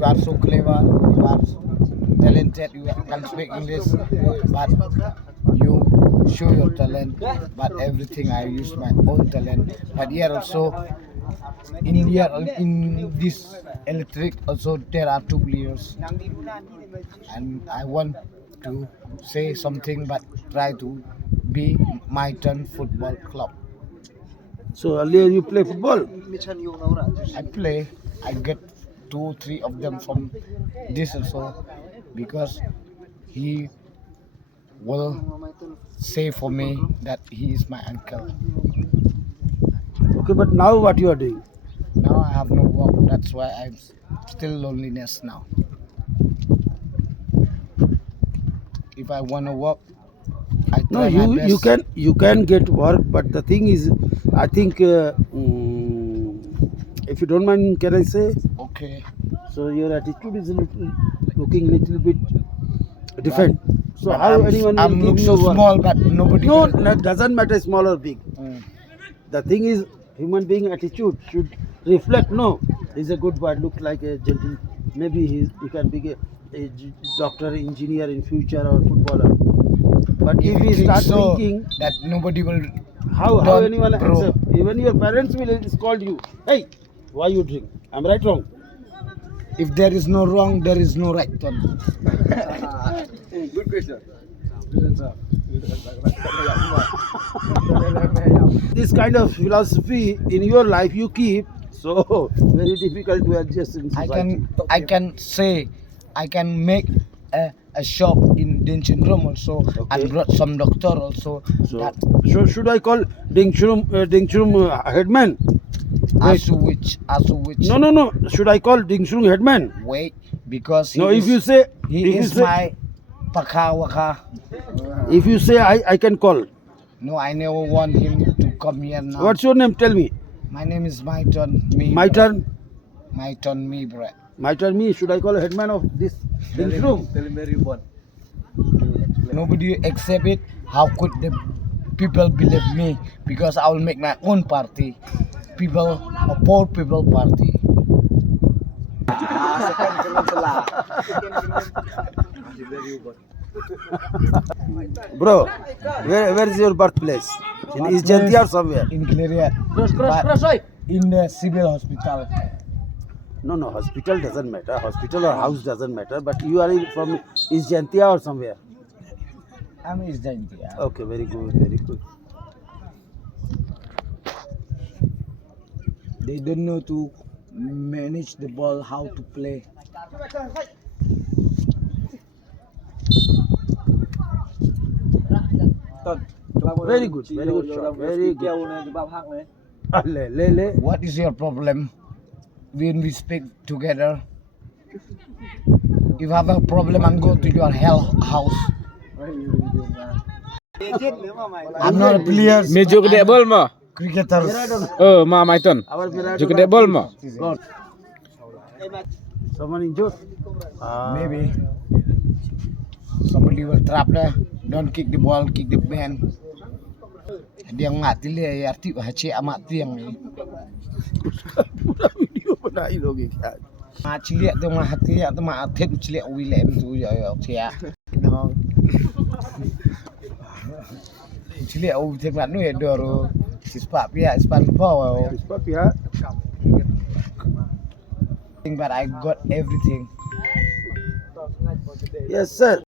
you are so clever, you are talented, you can speak English, but you show your talent. But everything I use my own talent. But here also in this electric also there are two players, and I want to say something, but try to be my turn football club. So earlier you play football. I play. I get 2 3 of them from this also because he will say for me that he is my uncle. Okay, but now what you are doing? Now I have no work. That's why I'm still loneliness now. If I want to work, I No, try my best. you can get work, but the thing is, I think if you don't mind, can I say? Okay. So your attitude is looking little bit different. So But how I'm, anyone will I'm give look you so work? small, but nobody. No, will- that doesn't matter small or big. Mm. The thing is, human being attitude should reflect. No, he's a good boy. Look like a gentle. Maybe he can be a doctor, engineer in future or footballer. But if you he think start so drinking, that nobody will. how Don't, anyone bro. accept? Even your parents will scold you. Hey, why you drink? I'm right wrong. If there is no wrong, there is no right turn. Good question. This kind of philosophy in your life you keep, so very difficult to adjust in society. I can say I can make a shop in Dinchendrum also Okay. and brought some doctor also. So, That so should I call Dingchurum headman? Wait. Asu which No. Should I call Dingchurum headman? wait because No, if you say he is my pakawaka. if you say I can call. No, I never want him to come here now. What's your name? Tell me. My name is my turn me. My turn. My turn me, bro. My turn. Me. Should I call a headman of this Dingchurum? Tell him where you born. Nobody accept it. How could the people believe me? Because I will make my own party. People, a poor people party. Bro, where is your birthplace? In East Jantia or somewhere? In Clarion. But in the civil hospital. No. Hospital doesn't matter. Hospital or house doesn't matter. But you are from East Jantia or somewhere? I'm East Jantia. Okay, very good, very good. They don't know to manage the ball, how to play. Very good shot. Very good. Le. What is your problem when we speak together? If you have a problem and go to your hell house. I'm not a player. Mejo gede bol mo. Cricketers. Ma Maiton. Our Virat Jo gede bol mo. God. Someone injured? Maybe somebody will trap there. Don't kick the ball, kick the man. Dia ngati le arti hache amat tiang ni. पूरा video बनाई लोगे क्या? Ma cilik tu ma hati tu ma athet cilik wilem tu ya tia. Cilik u te mat nu edoro. Sispa pia span po. Yeah. But I got everything. Yes, sir.